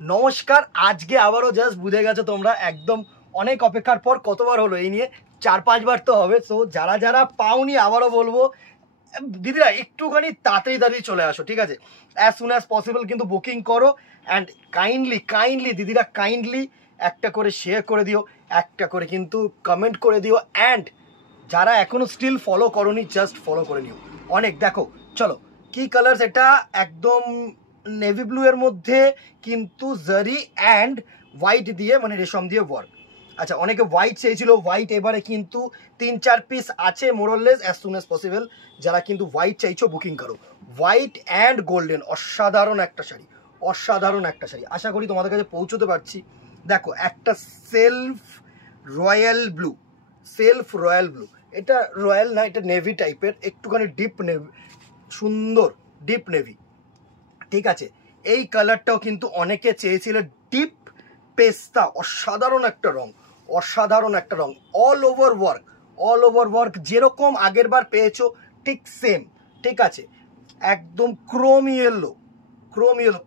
নমস্কার। আজকে আবারও জাস্ট বুঝে গেছো তোমরা, একদম অনেক অপেক্ষার পর কতবার হলো এই নিয়ে, 4-5 বার তো হবে। সো যারা যারা পাওনি আবারও বলবো দিদিরা একটুখানি তাড়াতাড়ি চলে আসো, ঠিক আছে? অ্যাজ সুন অ্যাজ পসিবল কিন্তু বুকিং করো। অ্যান্ড কাইন্ডলি দিদিরা কাইন্ডলি একটা করে শেয়ার করে দিও, একটা করে কিন্তু কমেন্ট করে দিও। অ্যান্ড যারা এখনো স্টিল ফলো করোনি জাস্ট ফলো করে নিও। অনেক দেখো, চলো কি কালার, এটা একদম নেভি ব্লু এর মধ্যে কিন্তু জারি অ্যান্ড হোয়াইট দিয়ে, মানে রেশম দিয়ে ওয়ার্ক। আচ্ছা, অনেকে হোয়াইট চেয়েছিল, হোয়াইট এবারে কিন্তু 3-4 পিস আছে মোরলেস। অ্যাজ সুন অ্যাজ পসিবল যারা কিন্তু হোয়াইট চাইছো বুকিং করো। হোয়াইট অ্যান্ড গোল্ডেন, অসাধারণ একটা শাড়ি, অসাধারণ একটা শাড়ি। আশা করি তোমাদের কাছে পৌঁছতে পারছি। দেখো একটা self royal blue, self royal blue, এটা রয়্যাল না, এটা নেভি টাইপের, একটুখানি ডিপ নেভি, সুন্দর ডিপ নেভি, ঠিক আছে? এই কালারটাও কিন্তু অনেকে চেয়েছিল, ডিপ পেস্তা, অসাধারণ একটা রং, অসাধারণ একটা রং। অল ওভার ওয়ার্ক যেরকম আগের বার পেয়েছো ঠিক সেম, ঠিক আছে? একদম ক্রোম ইয়েলো,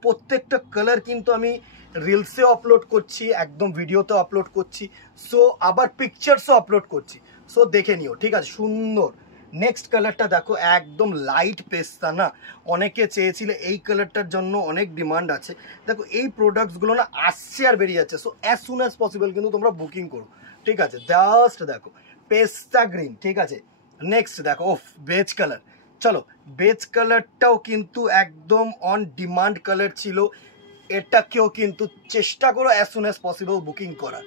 প্রত্যেকটা কালার কিন্তু আমি রিলসে আপলোড করছি, একদম ভিডিওতে আপলোড করছি, সো আবার পিকচার্সও আপলোড করছি, সো দেখে নিও, ঠিক আছে? সুন্দর। নেক্সট কালারটা দেখো, একদম লাইট পেস্তা না, অনেকে চেয়েছিল এই কালারটার জন্য, অনেক ডিমান্ড আছে। দেখো এই প্রোডাক্টসগুলো না আসছে আর বেরিয়ে যাচ্ছে, so as soon as possible কিন্তু তোমরা বুকিং করো, ঠিক আছে? জাস্ট দেখো পেস্তা গ্রিন, ঠিক আছে? নেক্সট দেখো ওফ বেজ কালার। চলো বেজ কালারটাও কিন্তু একদম অন ডিমান্ড কালার ছিল, এটাকেও কিন্তু চেষ্টা করো as soon as possible booking করা।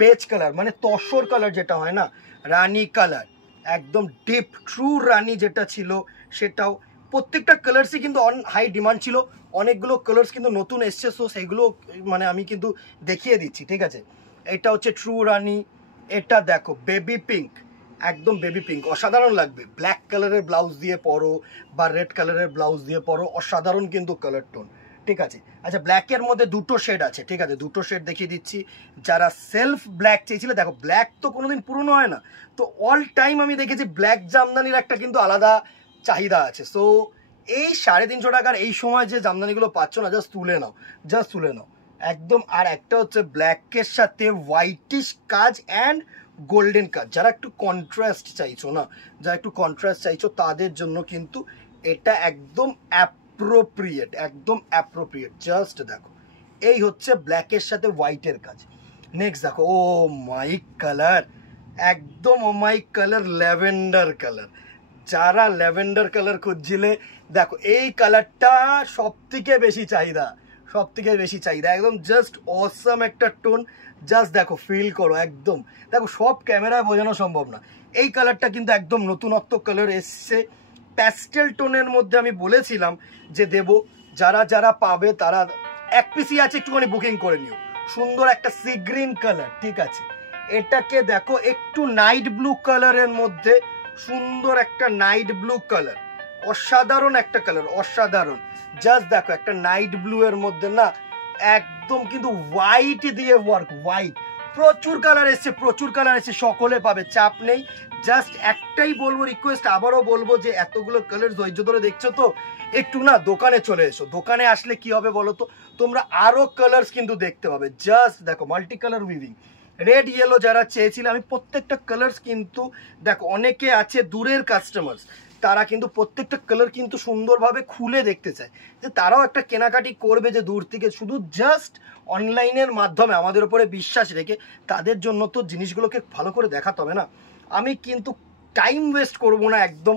বেজ কালার মানে তসর কালার যেটা হয় না, রানী কালার, একদম ডিপ ট্রু রানী যেটা ছিল সেটাও। প্রত্যেকটা কালার্সই কিন্তু অন হাই ডিমান্ড ছিল, অনেকগুলো কালার্স কিন্তু নতুন এসছে, সো সেইগুলো মানে আমি কিন্তু দেখিয়ে দিচ্ছি, ঠিক আছে? এটা হচ্ছে ট্রু রানী, এটা দেখো বেবি পিঙ্ক, একদম বেবি পিঙ্ক, অসাধারণ লাগবে। ব্ল্যাক কালারের ব্লাউজ দিয়ে পরো বা রেড কালারের ব্লাউজ দিয়ে পরো, অসাধারণ কিন্তু কালার টোন, ঠিক আছে? আচ্ছা, ব্ল্যাকের মধ্যে দুটো শেড আছে, ঠিক আছে? দুটো শেড দেখিয়ে দিচ্ছি। যারা সেলফ ব্ল্যাক চেয়েছিলে, দেখো ব্ল্যাক তো কোনোদিন পুরনো হয় না, তো অল টাইম আমি দেখেছি ব্ল্যাক জামদানির একটা কিন্তু আলাদা চাহিদা আছে। সো এই 350 টাকার এই সময় যে জামদানিগুলো পাচ্ছ না, জাস্ট তুলে নাও একদম। আর একটা হচ্ছে ব্ল্যাকের সাথে হোয়াইটিশ কাজ অ্যান্ড গোল্ডেন কাজ, যারা একটু কন্ট্রাস্ট চাইছো না, যারা একটু কন্ট্রাস্ট চাইছো তাদের জন্য কিন্তু এটা একদম অ্যাপ্রোপ্রিয়েট। জাস্ট দেখো এই হচ্ছে ব্ল্যাকের সাথে হোয়াইটের কাজ। নেক্সট দেখো, ও মাই কালার, একদম ও মাই কালার, ল্যাভেন্ডার কালার। যারা ল্যাভেন্ডার কালার খুঁজছিলে, দেখো এই কালারটা সব থেকে বেশি চাহিদা, একদম জাস্ট অসাম একটা টোন। জাস্ট দেখো, ফিল করো, একদম দেখো, সব ক্যামেরায় বোঝানো সম্ভব না। এই কালারটা কিন্তু একদম নতুনত্ব কালার এসছে, প্যাস্টেল টোনের মধ্যে আমি বলেছিলাম যে দেব। যারা যারা পাবে তারা, এক পিসি আছে, একটুখানি বুকিং করে নিও। সুন্দর একটা সি গ্রিন কালার, ঠিক আছে? এটাকে দেখো একটু নাইট ব্লু কালারের মধ্যে, সুন্দর একটা নাইট ব্লু কালার, অসাধারণ একটা কালার, অসাধারণ। জাস্ট দেখো একটা নাইট ব্লু এর মধ্যে না, একদম কিন্তু হোয়াইট দিয়ে ওয়ার্ক, হোয়াইট। প্রচুর কালার এসছে, সকলে পাবে, চাপ নেই। জাস্ট একটাই বলবো, রিকোয়েস্ট আবারও বলবো যে এতগুলো কালার ধৈর্য ধরে দেখছো তো, একটু না দোকানে চলে এসো। দোকানে আসলে কি হবে বলো তো, তোমরা আরো কালার্স কিন্তু দেখতে পাবে। জাস্ট দেখো multi colour weaving, red yellow যারা চেয়েছিলে, আমি প্রত্যেকটা কালার্স কিন্তু দেখো, অনেকে আছে দূরের কাস্টমার্স, তারা কিন্তু প্রত্যেকটা কালার কিন্তু সুন্দরভাবে খুলে দেখতে চায়, যে তারাও একটা কেনাকাটি করবে, যে দূর থেকে শুধু জাস্ট অনলাইনের মাধ্যমে আমাদের উপরে বিশ্বাস রেখে, তাদের জন্য তো জিনিসগুলোকে ভালো করে দেখাতে হবে না। আমি কিন্তু টাইম ওয়েস্ট করবো না একদম,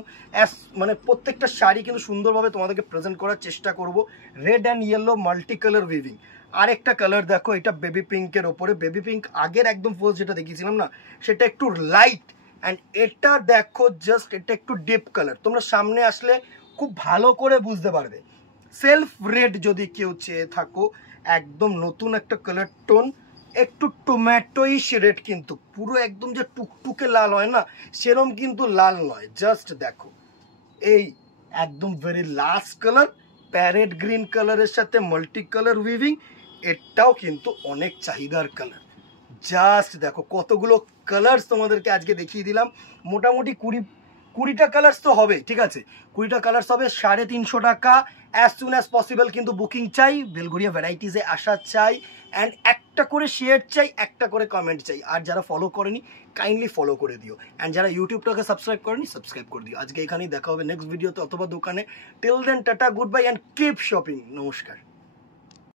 মানে প্রত্যেকটা শাড়ি কিন্তু সুন্দরভাবে তোমাদেরকে প্রেজেন্ট করার চেষ্টা করব। Red and yellow multi colour weaving. আরেকটা কালার দেখো, এটা বেবি পিঙ্কের ওপরে, বেবি পিঙ্ক আগের একদম ফার্স্ট যেটা দেখিয়েছিলাম না, সেটা একটু লাইট। অ্যান্ড এটা দেখো জাস্ট, এটা একটু ডিপ কালার, তোমরা সামনে আসলে খুব ভালো করে বুঝতে পারবে। সেলফ রেড যদি কেউ চেয়ে থাকো, একদম নতুন একটা কালার টোন, একটু টমেটোইশ রেড, কিন্তু পুরো একদম যে টুকটুকে লাল হয় না, সেরম কিন্তু লাল নয়। জাস্ট দেখো এই একদম very last colour, parrot green কালারের সাথে মাল্টি কালার উইভিং, এটাও কিন্তু অনেক চাহিদার কালার। জাস্ট দেখো কতগুলো কালার্স তোমাদেরকে আজকে দেখিয়ে দিলাম, মোটামুটি 20টা কালার্স তো হবে, ঠিক আছে, 20টা কালার্স হবে 350 টাকা। অ্যাজ সুন অ্যাজ পসিবল কিন্তু বুকিং চাই, বেলঘরিয়া ভ্যারাইটিসে আসা চাই, অ্যান্ড একটা করে শেয়ার চাই, একটা করে কমেন্ট চাই। আর যারা ফলো করেনি কাইন্ডলি ফলো করে দিও, অ্যান্ড যারা ইউটিউবটাকে সাবস্ক্রাইব করেনি সাবস্ক্রাইব করে দিও। আজকে এখানেই দেখা হবে নেক্সট ভিডিওতে অথবা দোকানে। টিল দেন টাটা, good bye and keep shopping. নমস্কার।